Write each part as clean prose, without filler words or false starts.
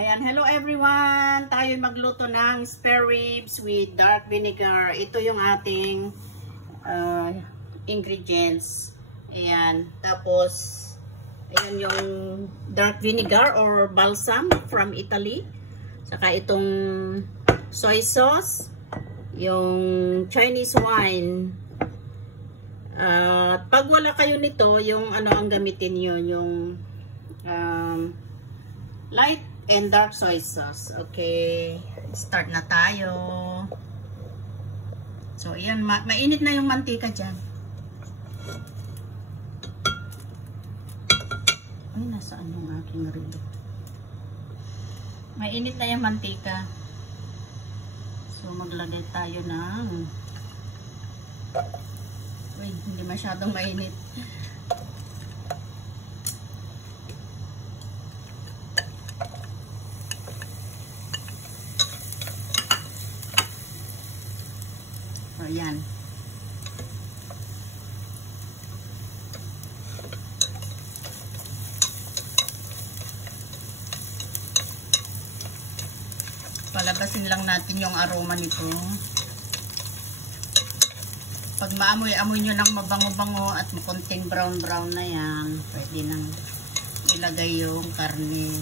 Ayan, hello everyone! Tayo magluto ng spare ribs with dark vinegar. Ito yung ating ingredients. Ayan, tapos ayan yung dark vinegar or balsam from Italy. Saka itong soy sauce, yung Chinese wine. Pag wala kayo nito, yung ano ang gamitin nyo, yung light and dark soy sauce. Okay, start na tayo. So, ayan, mainit na yung mantika dyan. Ay, nasaan yung aking rib? Mainit na yung mantika. So, maglagay tayo ng... Wait, hindi masyadong mainit. Ayan. Palabasin lang natin yung aroma nito. Pag maamoy-amoy nyo ng mabango-bango at konting brown-brown na yan, pwede nang ilagay yung karne.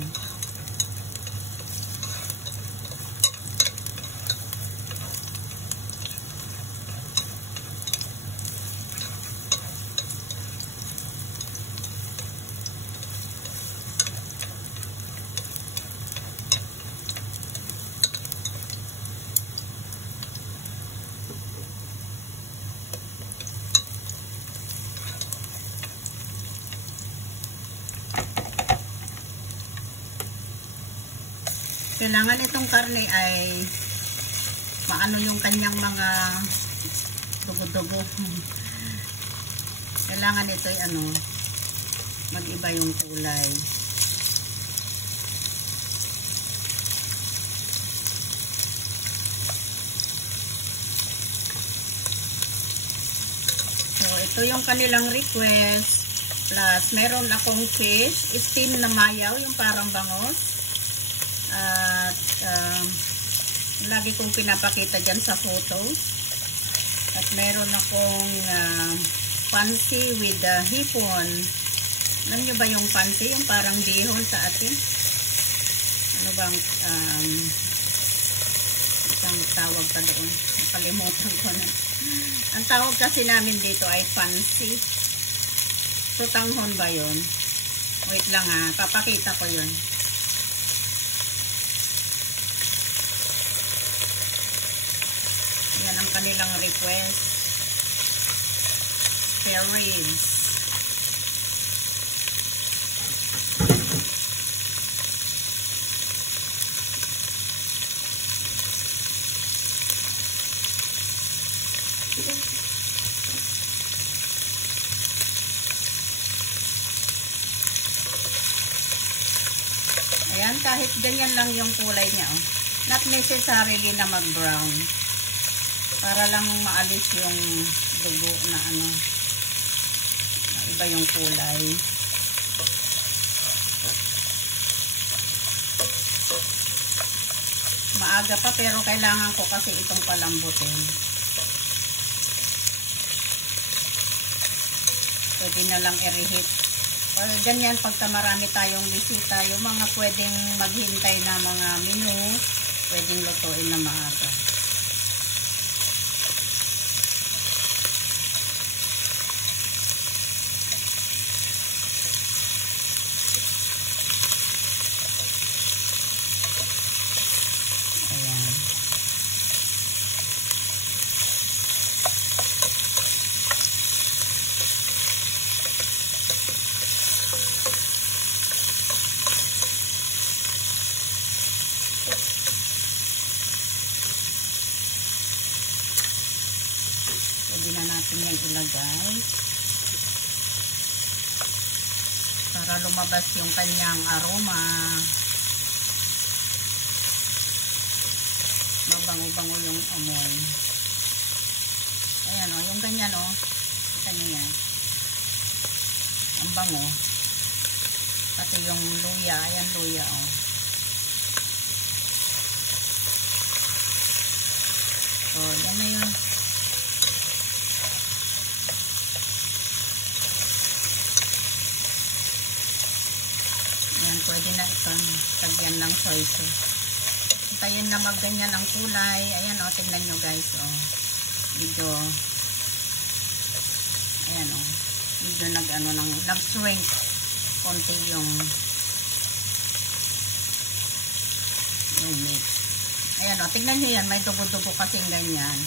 Kailangan itong karne ay maano yung kanyang mga dugo-dugo. Kailangan ito ay ano, mag-iba yung kulay. So, ito yung kanilang request. Plus, meron akong fish, steam na mayaw, yung parang bangos. At lagi kong pinapakita dyan sa photos. At meron akong pansi with hipon. Alam nyo ba yung pansi? Yung parang bihon sa atin. Ano bang isang tawag pa doon? Nakalimutan ko na. Ang tawag kasi namin dito ay pansi. Tutanghon ba yun? Wait lang ha, papakita ko yun. Yan ang kanilang request. Spare ribs. Ayan, kahit ganyan lang yung kulay niya. Oh. Not necessarily na mag-brown. Para lang maalis yung dugo na ano, iba yung kulay. Maaga pa pero kailangan ko kasi itong palambutin. Pwede na lang i-reheat. Ganyan pagka marami tayong bisita, yung mga pwedeng maghintay na mga menu, pwedeng lutuin na maaga. Pwede na natin yan ilagay para lumabas yung kanyang aroma. Mabango-bango yung amoy. Ayan o, yung ganyan o. Kita nyo yan. Ang bango. Pati yung luya. Ayan luya o. ito, lagyan ng soy sauce. Hintayin na magganyan ang kulay. Ayan o, tingnan nyo guys o. Medyo, ayan o, medyo nag-shrink konti yung meat. Ayan o, tingnan nyo yan, may dugo-dugo kasing ganyan.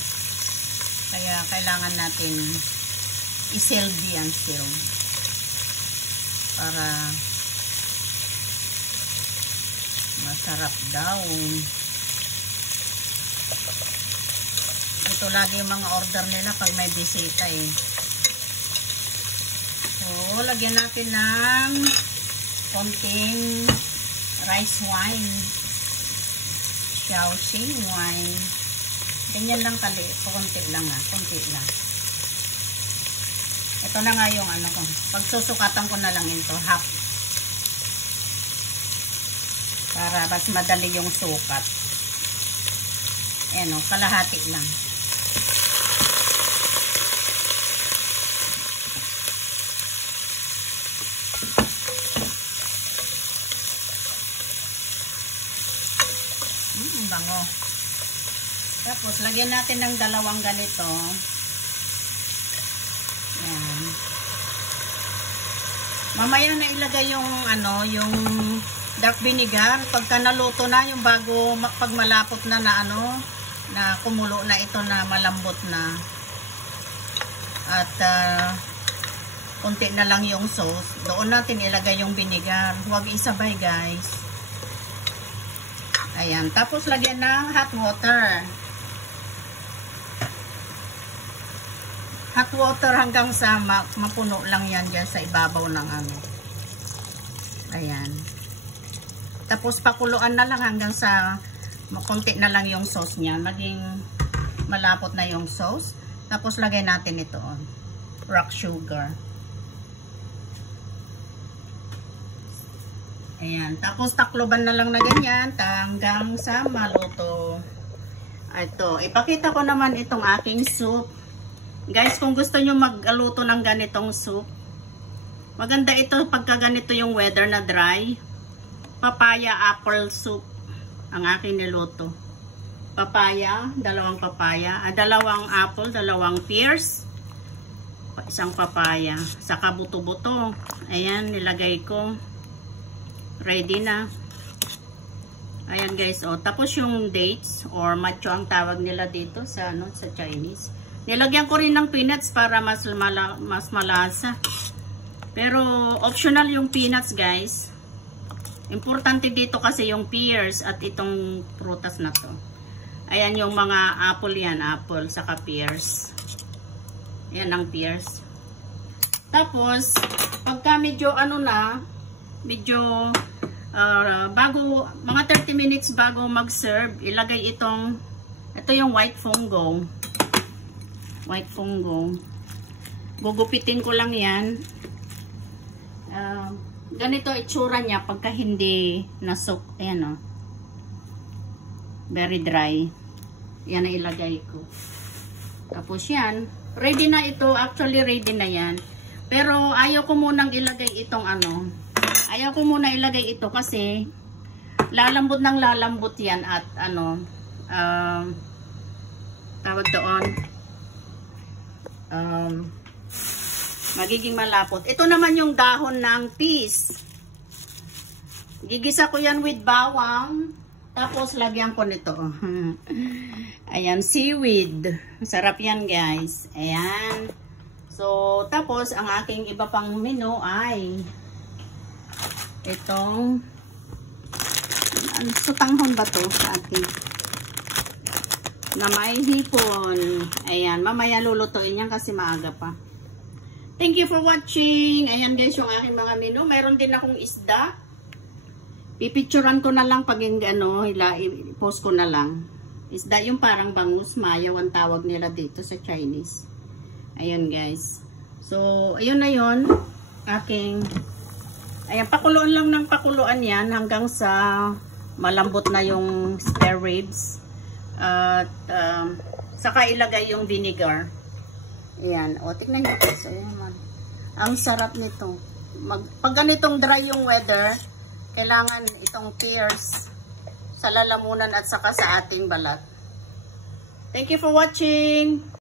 Kaya kailangan natin i-silve yan, para masarap daw. Ito lagi yung mga order nila pag may bisita eh. So, lagyan natin ng konting rice wine. Shaoxing wine. Ganyan lang kali. Konti lang ha. Konti lang. Ito na nga yung ano ko. Pagsusukatan ko na lang ito. Half. Para mas madali yung sukat. Ayan o. Kalahati lang. Bango. Tapos, lagyan natin ng dalawang ganito. Ayan. Mamaya na ilagay yung, yung dark vinegar. Pagka naluto na, yung bago, pag malapot na na kumulo na ito na malambot na. At, konti na lang yung sauce. Doon natin ilagay yung vinegar. Huwag isabay, guys. Ayan. Tapos, lagyan ng hot water. Hot water hanggang sa mapuno lang yan dyan sa ibabaw ng Ayan. Tapos, pakuluan na lang hanggang sa konti na lang yung sauce niya. Maging malapot na yung sauce. Tapos, lagay natin ito. Rock sugar. Ayan. Tapos, takloban na lang na ganyan hanggang sa maluto. Ito. Ipakita ko naman itong aking soup. Guys, kung gusto nyo magluto ng ganitong soup, maganda ito pagka ganito yung weather na dry. Papaya apple soup ang aking niluto. Papaya, dalawang apple, dalawang pears, isang papaya, saka buto-buto. Ayan, nilagay ko. Ready na. Ayan guys, tapos yung dates or matcho ang tawag nila dito sa sa Chinese. Nilagyan ko rin ng peanuts para mas malasa. Pero optional yung peanuts, guys. Importante dito kasi yung pears at itong prutas na to. Ayan yung mga apple yan, apple saka pears. Ayan ang pears. Tapos pagka medyo medyo bago, mga 30 minutes bago mag-serve, ilagay ito yung white fungo. Gugupitin ko lang yan. Ganito itsura niya pagka hindi nasok. Ayan very dry. Yan na ilagay ko. Tapos yan. Ready na ito. Actually ready na yan. Pero ayaw ko munang ilagay itong ayaw ko muna ilagay ito kasi lalambot ng lalambot yan at tawag doon magiging malapot. Ito naman yung dahon ng peas. Gigisa ko yan with bawang. Tapos lagyan ko nito. Ayan, seaweed. Sarap yan guys. Ayan. So, tapos ang aking iba pang menu ay itong sutanghon ba to sa akin? Na may hipon. Ayan, mamaya lulutuin yan kasi maaga pa. Thank you for watching. Ayan guys yung aking mga menu. Mayroon din akong isda. Pipicturan ko na lang pag i-post ko na lang. Isda yung parang bangus, mayaw ang tawag nila dito sa Chinese. Ayan guys. So, ayun na yun. Ayan, pakuluan lang ng pakuluan yan hanggang sa malambot na yung spare ribs. At saka ilagay yung vinegar. Ayan. O, tignan nyo guys. Ayan man. Ang sarap nito. Pag ganitong dry yung weather, kailangan itong tears sa lalamunan at saka sa ating balat. Thank you for watching!